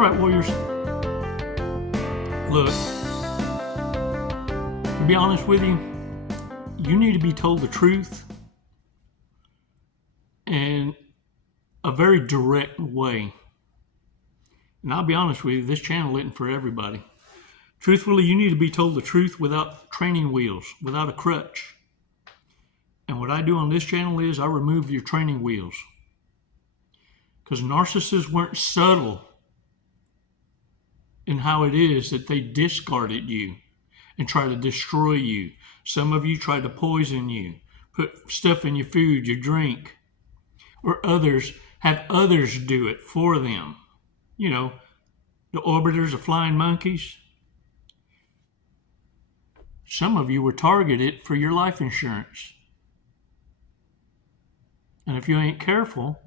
All right, warriors. Look, to be honest with you, you need to be told the truth in a very direct way. And I'll be honest with you, this channel isn't for everybody. Truthfully, you need to be told the truth without training wheels, without a crutch. And what I do on this channel is I remove your training wheels. Because narcissists weren't subtle in how it is that they discarded you and try to destroy you. Some of you try to poison you, put stuff in your food, your drink, or others have others do it for them. You know, the orbiters, the flying monkeys. Some of you were targeted for your life insurance. And if you ain't careful,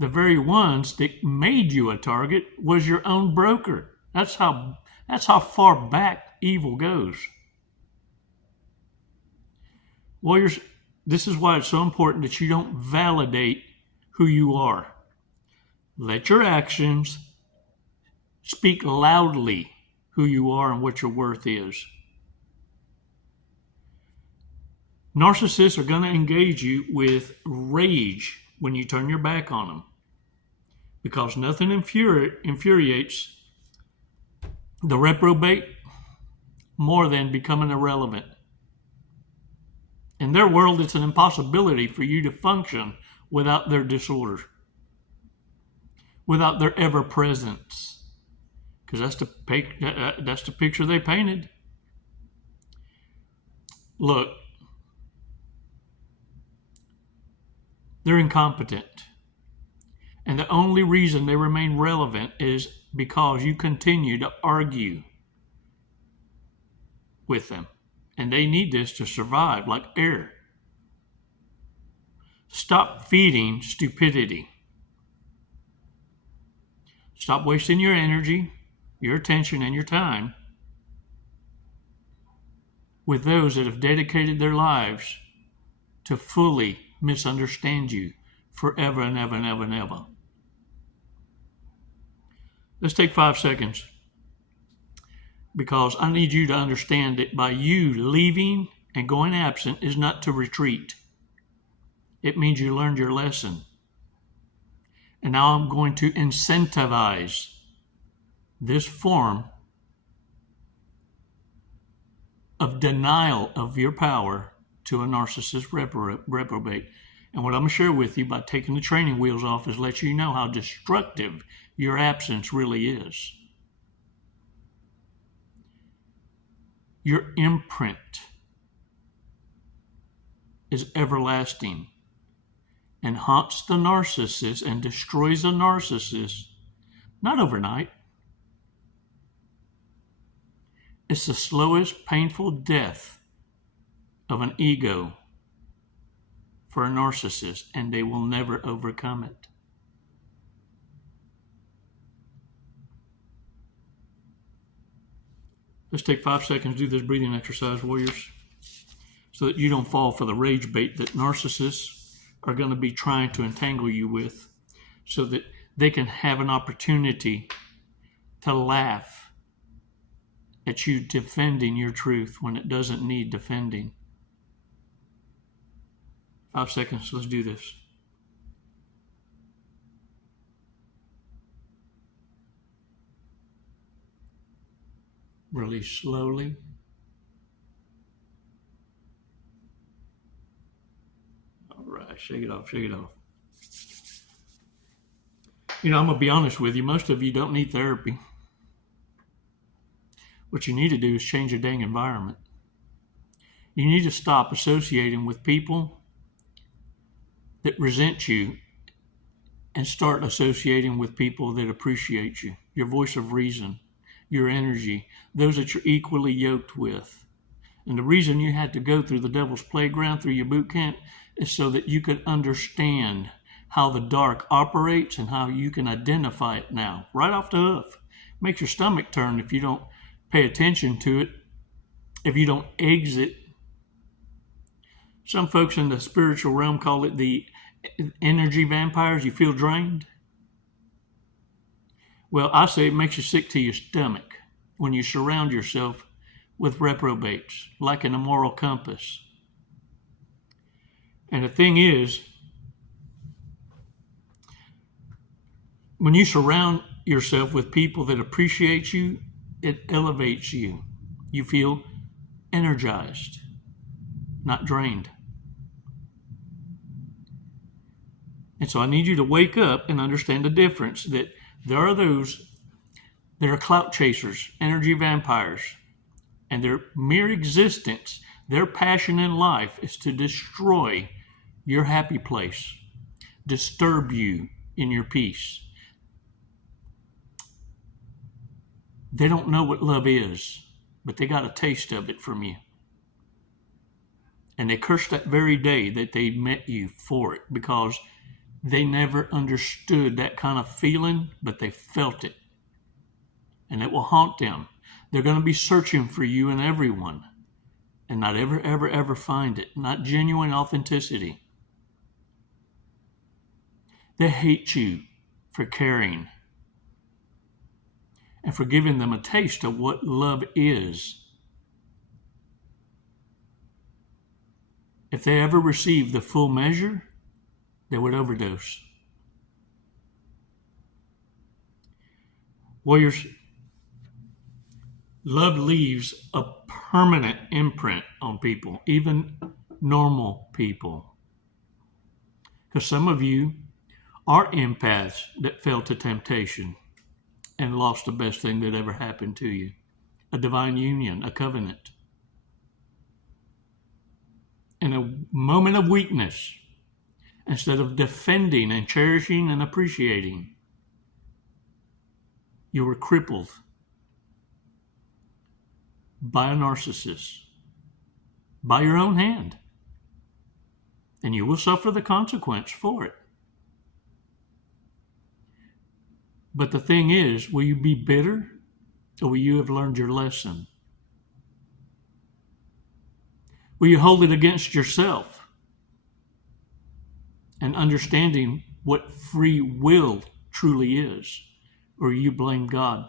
the very ones that made you a target was your own broker. That's how far back evil goes. Warriors, this is why it's so important that you don't validate who you are. Let your actions speak loudly who you are and what your worth is. Narcissists are going to engage you with rage when you turn your back on them, because nothing infuriates the reprobate more than becoming irrelevant. In their world, it's an impossibility for you to function without their disorder, without their ever-presence, because that's the picture they painted. Look, they're incompetent. And the only reason they remain relevant is because you continue to argue with them. And they need this to survive like air. Stop feeding stupidity. Stop wasting your energy, your attention, and your time with those that have dedicated their lives to fully misunderstand you forever and ever and ever and ever. Let's take 5 seconds, because I need you to understand that by you leaving and going absent is not to retreat. It means you learned your lesson. And now I'm going to incentivize this form of denial of your power to a narcissist reprobate. And what I'm going to share with you by taking the training wheels off is let you know how destructive your absence really is. Your imprint is everlasting and haunts the narcissist and destroys the narcissist, not overnight. It's the slowest painful death of an ego for a narcissist, and they will never overcome it. Let's take 5 seconds to do this breathing exercise, warriors, so that you don't fall for the rage bait that narcissists are going to be trying to entangle you with, so that they can have an opportunity to laugh at you defending your truth when it doesn't need defending. 5 seconds, let's do this. Release slowly. All right, shake it off, shake it off. You know, I'm going to be honest with you. Most of you don't need therapy. What you need to do is change your dang environment. You need to stop associating with people that resent you and start associating with people that appreciate you, your voice of reason, your energy, those that you're equally yoked with. And the reason you had to go through the devil's playground, through your boot camp, is so that you could understand how the dark operates and how you can identify it now, right off the hoof. Makes your stomach turn if you don't pay attention to it, if you don't exit. Some folks in the spiritual realm call it the energy vampires. You feel drained. Well, I say it makes you sick to your stomach when you surround yourself with reprobates, lacking a moral compass. And the thing is, when you surround yourself with people that appreciate you, it elevates you. You feel energized, not drained. And so I need you to wake up and understand the difference, that there are those that are clout chasers, energy vampires, and their mere existence, their passion in life is to destroy your happy place, disturb you in your peace. They don't know what love is, but they got a taste of it from you. And they curse that very day that they met you for it, because they never understood that kind of feeling, but they felt it. And it will haunt them. They're going to be searching for you and everyone, and not ever find it. Not genuine authenticity. They hate you for caring and for giving them a taste of what love is. If they ever received the full measure, they would overdose. Warriors, love leaves a permanent imprint on people, even normal people. Because some of you are empaths that fell to temptation and lost the best thing that ever happened to you, a divine union, a covenant. In a moment of weakness, instead of defending and cherishing and appreciating, you were crippled by a narcissist, by your own hand. And you will suffer the consequence for it. But the thing is, will you be bitter, or will you have learned your lesson? Will you hold it against yourself and understanding what free will truly is, or you blame God?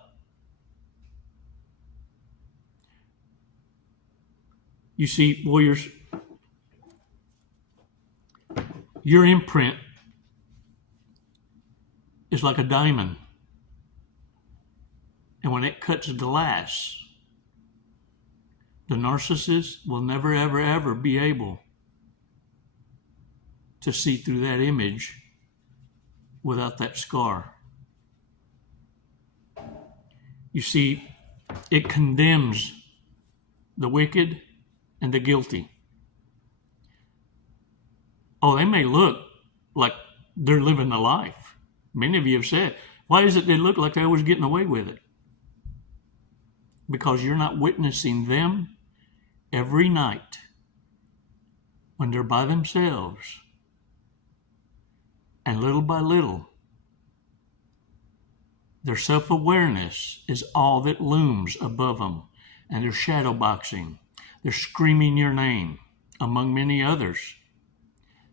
You see, warriors, your imprint is like a diamond. And when it cuts glass, the narcissist will never, ever be able to see through that image without that scar. You see, it condemns the wicked and the guilty. Oh, they may look like they're living a life. Many of you have said, why is it they look like they was getting away with it? Because you're not witnessing them every night when they're by themselves. And little by little, their self-awareness is all that looms above them. And they're shadow boxing. They're screaming your name, among many others,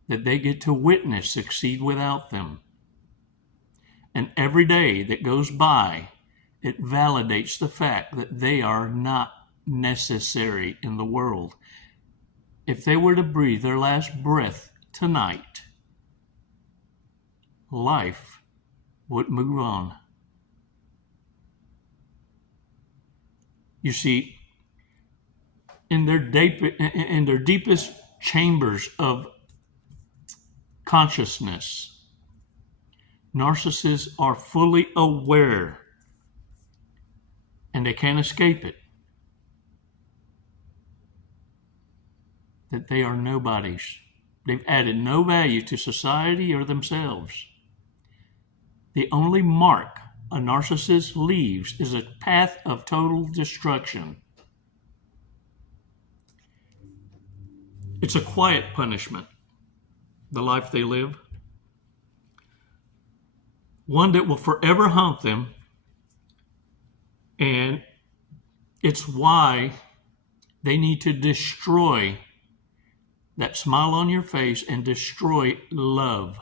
that they get to witness succeed without them. And every day that goes by, it validates the fact that they are not necessary in the world. If they were to breathe their last breath tonight, life would move on. You see, in their deepest chambers of consciousness, narcissists are fully aware, and they can't escape it, that they are nobodies. They've added no value to society or themselves. The only mark a narcissist leaves is a path of total destruction. It's a quiet punishment, the life they live. One that will forever haunt them. And it's why they need to destroy that smile on your face and destroy love.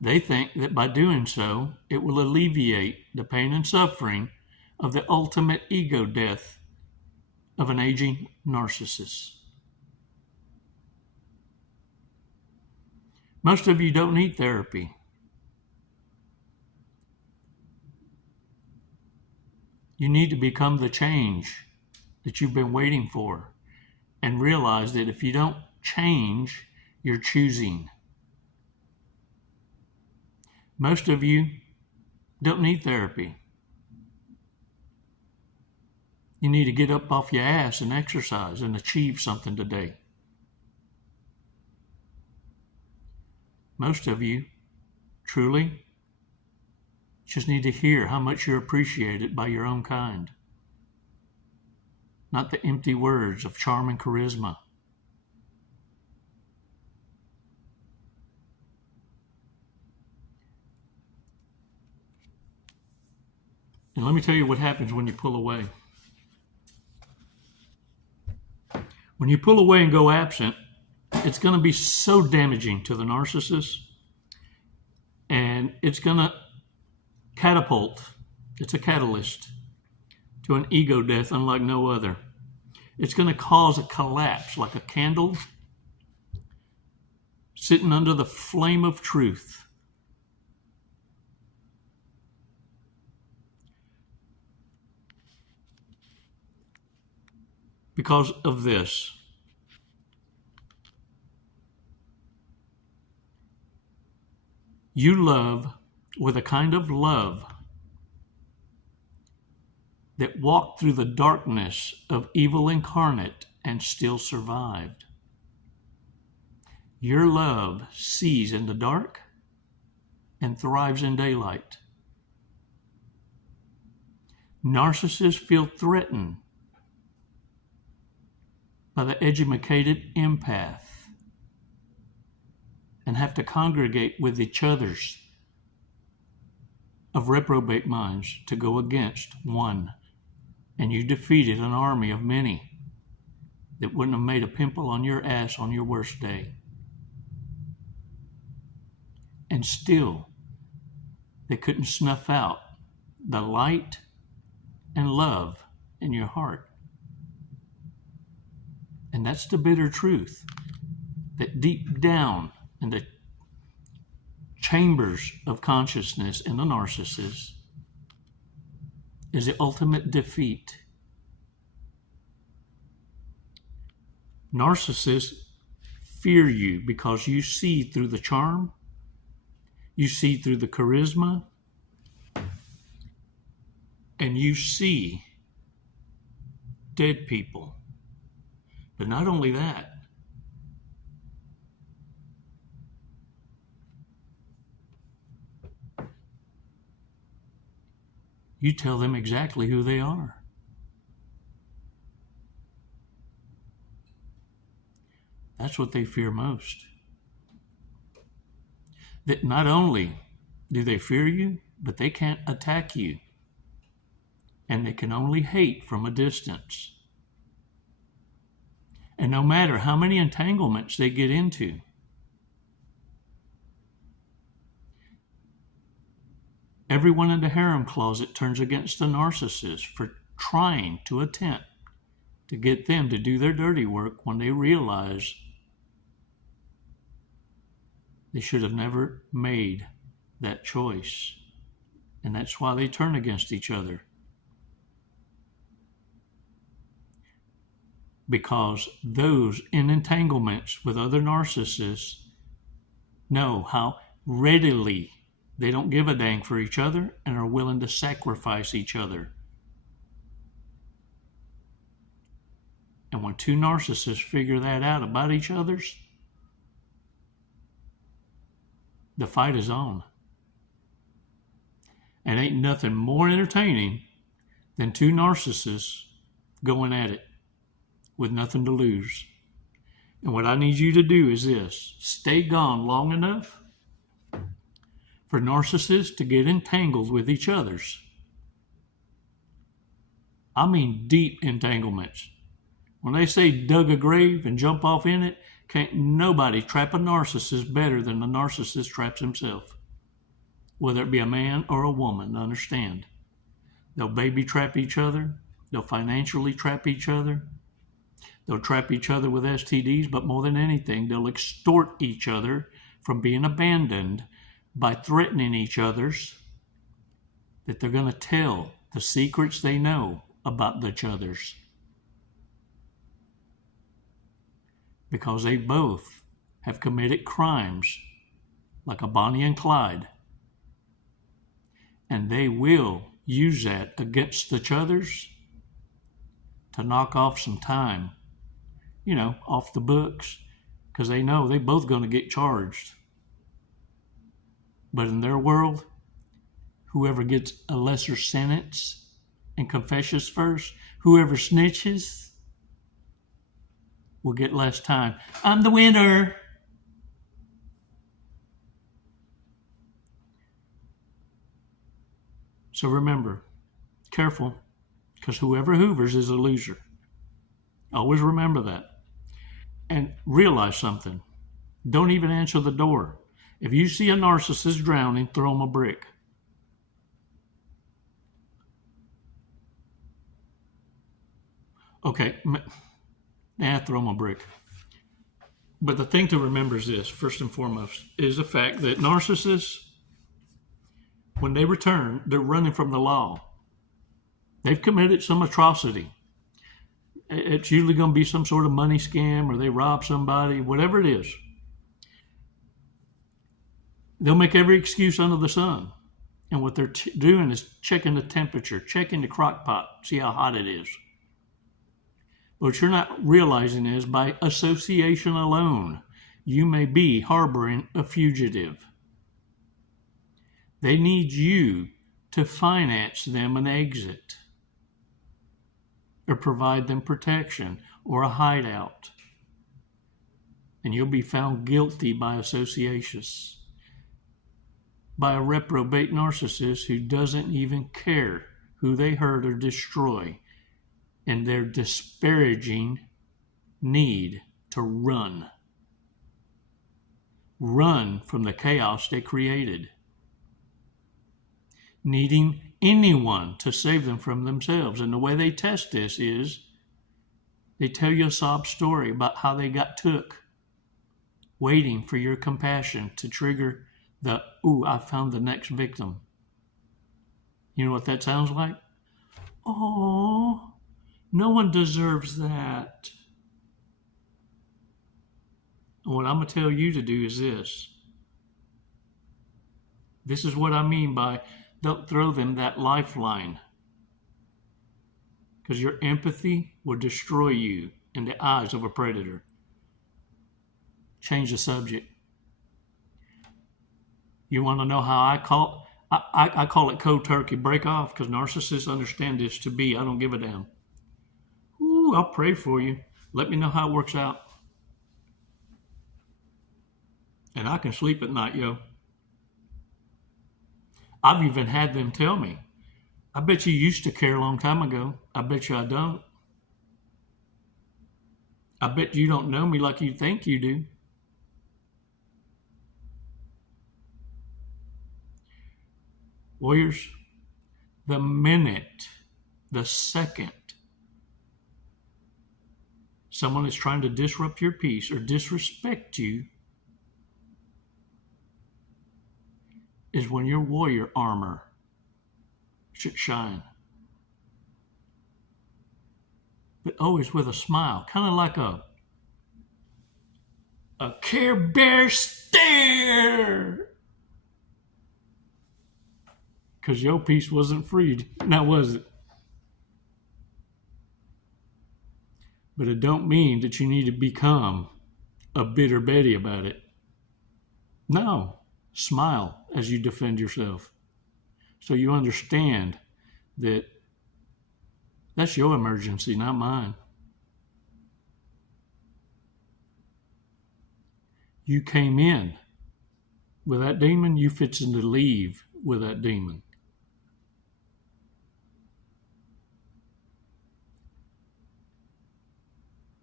They think that by doing so, it will alleviate the pain and suffering of the ultimate ego death of an aging narcissist. Most of you don't need therapy. You need to become the change that you've been waiting for and realize that if you don't change, you're choosing. Most of you don't need therapy. You need to get up off your ass and exercise and achieve something today. Most of you truly just need to hear how much you're appreciated by your own kind. Not the empty words of charm and charisma. And let me tell you what happens when you pull away. When you pull away and go absent, it's going to be so damaging to the narcissist, and it's going to catapult. It's a catalyst to an ego death unlike no other. It's going to cause a collapse like a candle sitting under the flame of truth. Because of this. You love with a kind of love that walked through the darkness of evil incarnate and still survived. Your love sees in the dark and thrives in daylight. Narcissists feel threatened by the educated empath and have to congregate with each others of reprobate minds to go against one. And you defeated an army of many that wouldn't have made a pimple on your ass on your worst day. And still, they couldn't snuff out the light and love in your heart. And that's the bitter truth, that deep down in the chambers of consciousness in the narcissist is the ultimate defeat. Narcissists fear you because you see through the charm, you see through the charisma, and you see dead people. But not only that, you tell them exactly who they are. That's what they fear most. That not only do they fear you, but they can't attack you. And they can only hate from a distance. And no matter how many entanglements they get into, everyone in the harem closet turns against the narcissist for trying to attempt to get them to do their dirty work when they realize they should have never made that choice. And that's why they turn against each other. Because those in entanglements with other narcissists know how readily they don't give a dang for each other and are willing to sacrifice each other. And when two narcissists figure that out about each other's, the fight is on. And ain't nothing more entertaining than two narcissists going at it with nothing to lose. And what I need you to do is this: stay gone long enough for narcissists to get entangled with each other's. I mean deep entanglements. When they say dug a grave and jump off in it, can't nobody trap a narcissist better than the narcissist traps himself. whether it be a man or a woman, understand. They'll baby trap each other. They'll financially trap each other. They'll trap each other with STDs, but more than anything, they'll extort each other from being abandoned by threatening each other's that they're going to tell the secrets they know about each other's. Because they both have committed crimes like a Bonnie and Clyde. And they will use that against each other's to knock off some time, off the books, because they know they're both going to get charged. But in their world, whoever gets a lesser sentence and confesses first, whoever snitches will get less time. I'm the winner. So remember, careful, because whoever hoovers is a loser. Always remember that. And realize something. Don't even answer the door. If you see a narcissist drowning, throw him a brick. Okay, throw him a brick. But the thing to remember is this, first and foremost, is the fact that narcissists, when they return, they're running from the law. They've committed some atrocity. It's usually going to be some sort of money scam, or they rob somebody, whatever it is. They'll make every excuse under the sun. And what they're doing is checking the temperature, checking the crock pot, see how hot it is. But what you're not realizing is by association alone, you may be harboring a fugitive. They need you to finance them an exit or provide them protection or a hideout. And you'll be found guilty by associations, by a reprobate narcissist who doesn't even care who they hurt or destroy in their disparaging need to run. Run from the chaos they created, needing anyone to save them from themselves. And the way they test this is they tell you a sob story about how they got took, waiting for your compassion to trigger the, ooh, I found the next victim. You know what that sounds like? Oh, no one deserves that. And what I'm going to tell you to do is this. This is what I mean by don't throw them that lifeline. Because your empathy will destroy you in the eyes of a predator. Change the subject. You want to know how I call it cold turkey break off, because narcissists understand this to be, I don't give a damn. Ooh, I'll pray for you. Let me know how it works out. And I can sleep at night, yo. I've even had them tell me, I bet you used to care a long time ago. I bet you I don't. I bet you don't know me like you think you do. Warriors, the minute, the second someone is trying to disrupt your peace or disrespect you is when your warrior armor should shine. But always with a smile, kind of like a Care Bear stare. Because your peace wasn't freed, now was it? But it don't mean that you need to become a bitter Betty about it. No. Smile as you defend yourself. So you understand that that's your emergency, not mine. You came in with that demon, you fixing to leave with that demon.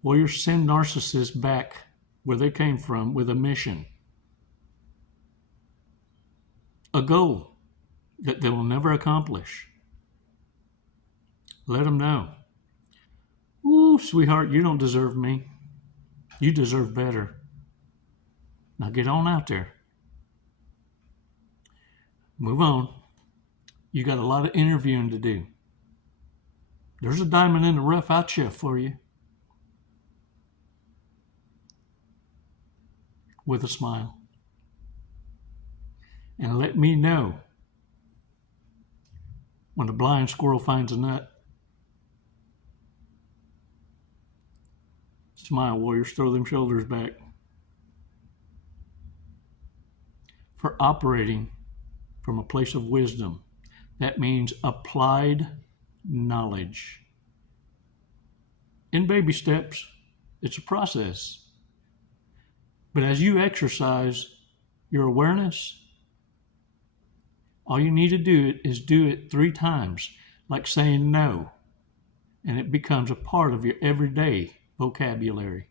Warriors, send narcissists back where they came from with a mission. a goal that they will never accomplish. Let them know. Ooh, sweetheart, you don't deserve me. You deserve better. Now get on out there. Move on. You got a lot of interviewing to do. There's a diamond in the rough out there for you. With a smile. And let me know when a blind squirrel finds a nut. Smile, warriors, throw them shoulders back. For operating from a place of wisdom, that means applied knowledge. In baby steps, it's a process. But as you exercise your awareness, all you need to do is do it 3 times, like saying no, and it becomes a part of your everyday vocabulary.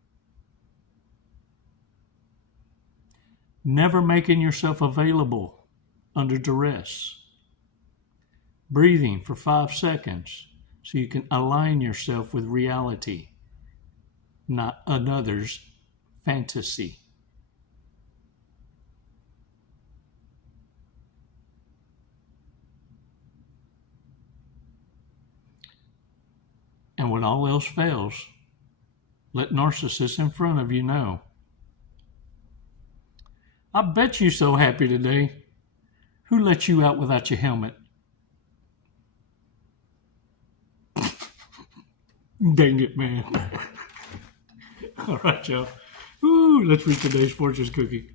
Never making yourself available under duress. Breathing for 5 seconds so you can align yourself with reality, not another's fantasy. And when all else fails, let narcissists in front of you know. I bet you're so happy today. Who let you out without your helmet? Dang it, man. All right, y'all. Ooh, let's read today's fortune cookie.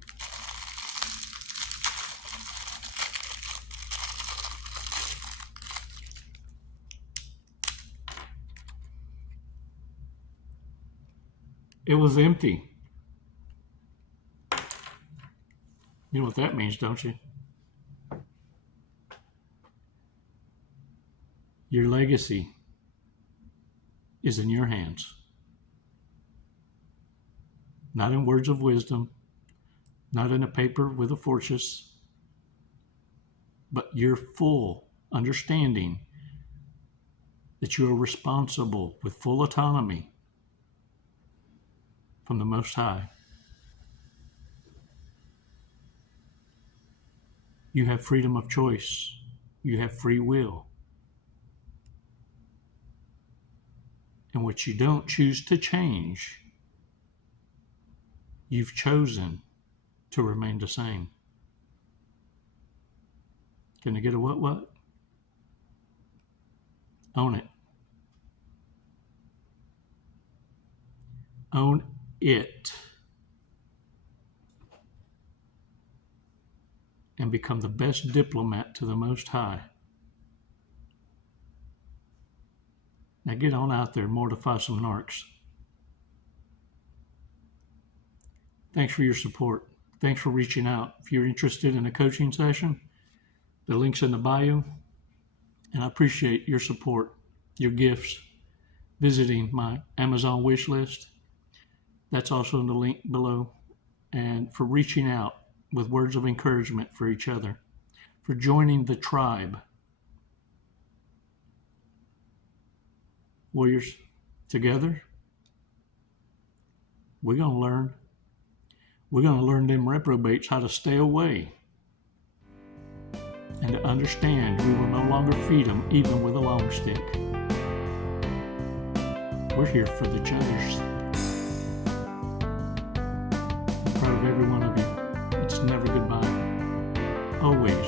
It was empty. You know what that means, don't you? Your legacy is in your hands. Not in words of wisdom, not in a paper with a fortress, but your full understanding that you are responsible with full autonomy from the Most High. You have freedom of choice. You have free will. And what you don't choose to change, you've chosen to remain the same. Can I get a what? Own it. Own it. And become the best diplomat to the Most High. Now get on out there and mortify some narcs. Thanks for your support. Thanks for reaching out. If you're interested in a coaching session, the link's in the bio. And I appreciate your support, your gifts, visiting my Amazon wish list. That's also in the link below. And for reaching out with words of encouragement for each other, for joining the tribe. Warriors, together, we're going to learn. We're going to learn them reprobates how to stay away and to understand we will no longer feed them even with a long stick. We're here for the others. I'm proud of every one of you. It's never goodbye. Always